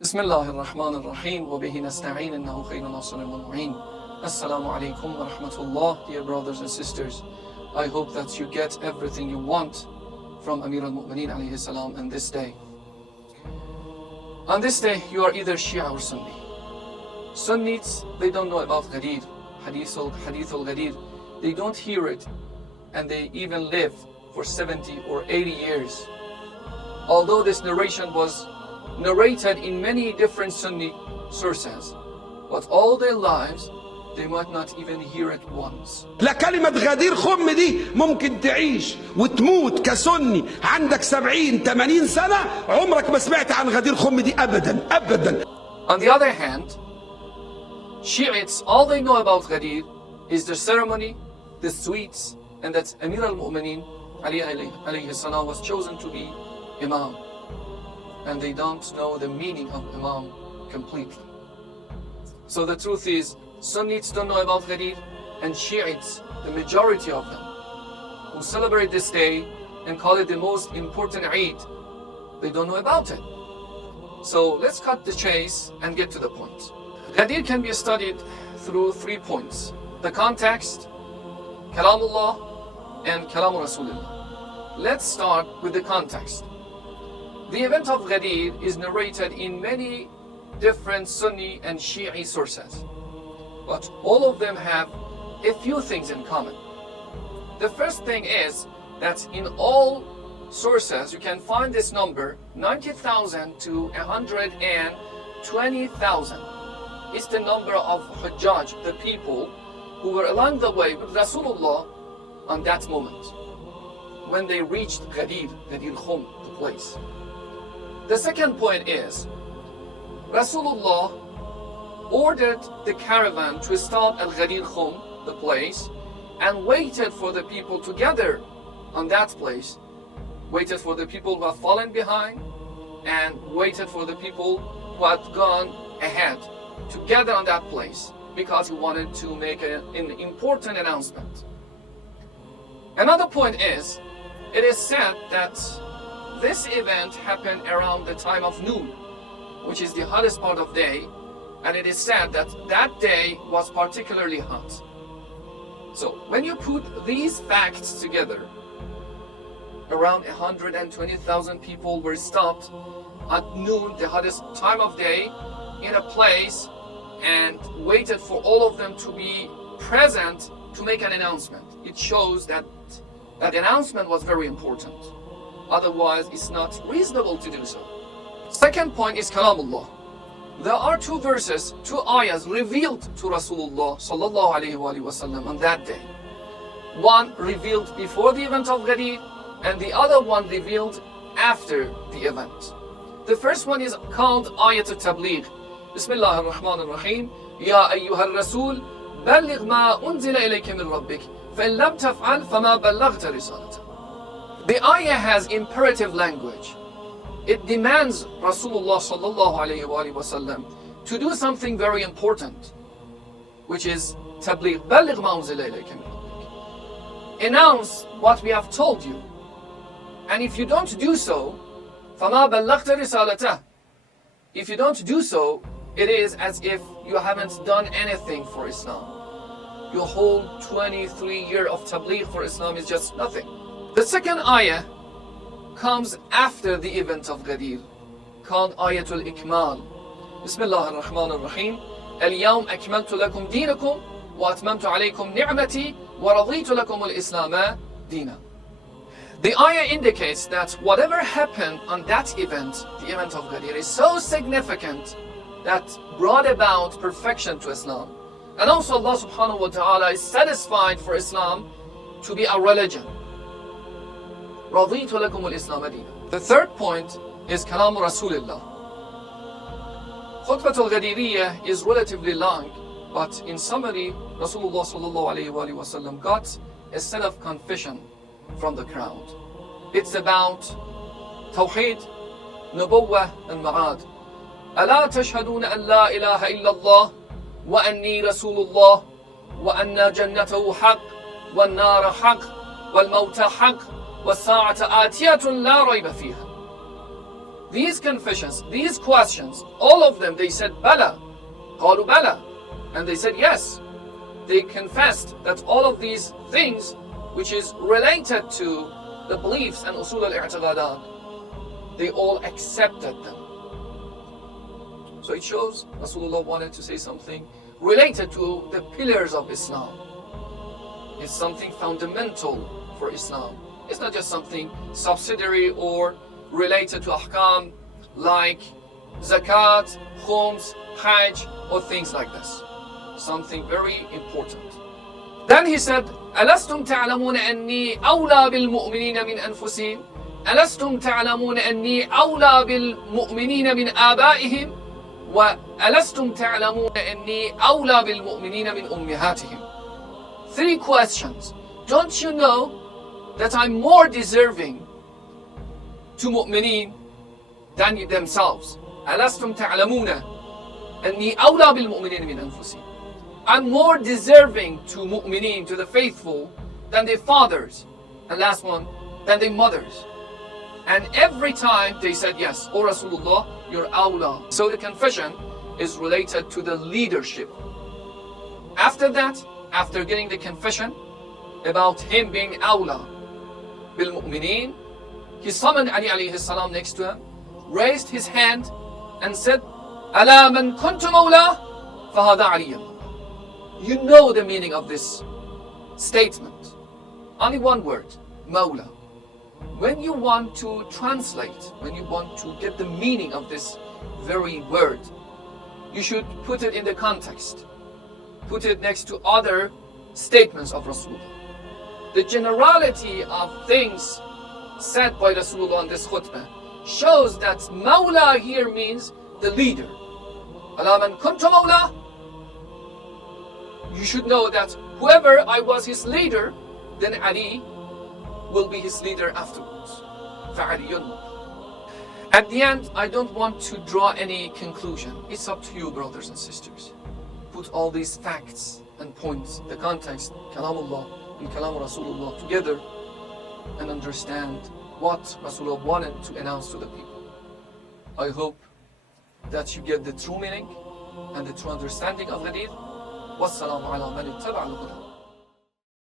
بسم الله الرحمن الرحيم وبه نستعين إنه خير ناصر ومعين. Assalamu alaikum wa rahmatullah. Dear brothers and sisters, I hope that you get everything you want from Amir al-Mu'mineen alayhi salam on this day. On this day, you are either Shia or Sunni. Sunnis, they don't know about Ghadir, Hadith al-Ghadir. They don't hear it, and they even live for 70 or 80 years. Although this narration was narrated in many different Sunni sources, but all their lives they might not even hear it once. لا كلمة غدير خم دي ممكن تعيش وتموت كسني عندك 70-80 سنة عمرك ما سمعت عن غدير خم دي أبدا أبدا. On the other hand, Shiites, all they know about Ghadir is the ceremony, the sweets, and that Amir al-Mu'mineen alayhi salam was chosen to be Imam. And they don't know the meaning of Imam completely. So the truth is, Sunnis don't know about Ghadir, and Shiites, the majority of them, who celebrate this day and call it the most important Eid, they don't know about it. So let's cut the chase and get to the point. Ghadir can be studied through 3 points: the context, Kalamullah, and Kalam Rasulullah. Let's start with the context. The event of Ghadir is narrated in many different Sunni and Shi'i sources, but all of them have a few things in common. The first thing is that in all sources you can find this number 90,000 to 120,000. It's the number of Hujjaj, the people who were along the way with Rasulullah on that moment when they reached Ghadir Khum, the place. The second point is Rasulullah ordered the caravan to stop at Ghadir Khum, the place, and waited for the people to gather on that place, waited for the people who had fallen behind, and waited for the people who had gone ahead to gather on that place, because he wanted to make an important announcement. Another point is, it is said that this event happened around the time of noon, which is the hottest part of day, and it is said that that day was particularly hot. So when you put these facts together, around 120,000 people were stopped at noon, the hottest time of day, in a place, and waited for all of them to be present to make an announcement. It shows that that announcement was very important. Otherwise, it's not reasonable to do so. Second point is Kalamullah. There are 2 verses, 2 ayahs revealed to Rasulullah sallallahu alayhi wa sallam on that day. One revealed before the event of Ghadir, and the other one revealed after the event. The first one is called Ayat al-Tabligh. Bismillah ar-Rahman ar-Rahim. Ya ayyuha al-Rasul, balligh ma unzila ilayka min rabbik, fa in lam taf'al fama ballaghta risalata. The ayah has imperative language. It demands Rasulullah sallallahu alayhi wa sallam to do something very important, which is tabligh, balligh ma unzila ilayka min rabbik. Announce what we have told you. And if you don't do so, fama ballaghta risalata. If you don't do so, it is as if you haven't done anything for Islam. Your whole 23 years of tabligh for Islam is just nothing. The second ayah comes after the event of Ghadir, called Ayatul Ikmal. Bismillah ar-Rahman ar-Rahim. Al-yawm akmaltu lakum dinakum wa atmamtu alaykum ni'mati wa raditu lakum al-Islam dina. The ayah indicates that whatever happened on that event, the event of Ghadir, is so significant that brought about perfection to Islam. And also Allah subhanahu wa ta'ala is satisfied for Islam to be a religion. رَضِيتُ لَكُمُ الْإِسْلَامَ دِينًا. The third point is Kalam Rasulullah. Khutbah al-Ghadiriyah is relatively long, but in summary, Rasulullah sallallahu alayhi wa sallam got a set of confession from the crowd. It's about Tawheed, Nubuwwah, and Ma'ad. أَلَا تَشْهَدُونَ أَن لَا إِلَهَ إِلَّا اللَّهُ وَأَنِّي رَسُولُ اللَّهِ وَأَنَّ جَنَّتَهُ حَقٌّ وَالنَّارَ حَقٌّ وَالْمَوْتَ حَقٌّ وَالسَّاعَةَ آتِيَةٌ لَا رَيْبَ فِيهَا. these confessions, these questions, all of them, they said, Bala, qalu Bala. And they said, yes. They confessed that all of these things, which is related to the beliefs and usul al-i'tiqadat, they all accepted them. So it shows Rasulullah wanted to say something related to the pillars of Islam. It's something fundamental for Islam. It's not just something subsidiary or related to ahkam like zakat, khums, hajj, or things like this. Something very important. Then he said, أَلَسْتُمْ تَعْلَمُونَ أَنِّي أَوْلَى بِالْمُؤْمِنِينَ مِنْ أَنفُسِهِمْ أَلَسْتُمْ تَعْلَمُونَ أَنِّي أَوْلَى بِالْمُؤْمِنِينَ مِنْ آبَائِهِمْ وَأَلَسْتُمْ تَعْلَمُونَ أَنِّي أَوْلَى بِالْمُؤْمِنِينَ مِنْ أُمِّهَاتِهِمْ 3 questions. Don't you know that I'm more deserving to mu'mineen than themselves? أَلَسْتُمْ تَعْلَمُونَ أَنِّي أَوْلَى بِالْمُؤْمِنِينَ مِنْ أَنفُسِهِمْ I'm more deserving to mu'mineen, to the faithful, than their fathers. And last one, than their mothers. And every time they said, yes, O Rasulullah, you're awla. So the confession is related to the leadership. After that, after getting the confession about him being awla bil mu'mineen, he summoned Ali alayhi salam next to him, raised his hand and said, Ala man kuntu mawla, fahada aliyyam. You know the meaning of this statement. Only one word, mawla. When you want to translate, when you want to get the meaning of this very word, you should put it in the context. Put it next to other statements of Rasulullah. The generality of things said by Rasulullah on this khutbah shows that Mawla here means the leader. Ala man kuntu mawla, you should know that whoever I was his leader, then Ali will be his leader afterwards. At the end, I don't want to draw any conclusion. It's up to you, brothers and sisters. Put all these facts and points, the context, Kalamullah and Kalam Rasulullah together and understand what Rasulullah wanted to announce to the people. I hope that you get the true meaning and the true understanding of Ghadir. Wassalamu ala man ittaba'a al-huda.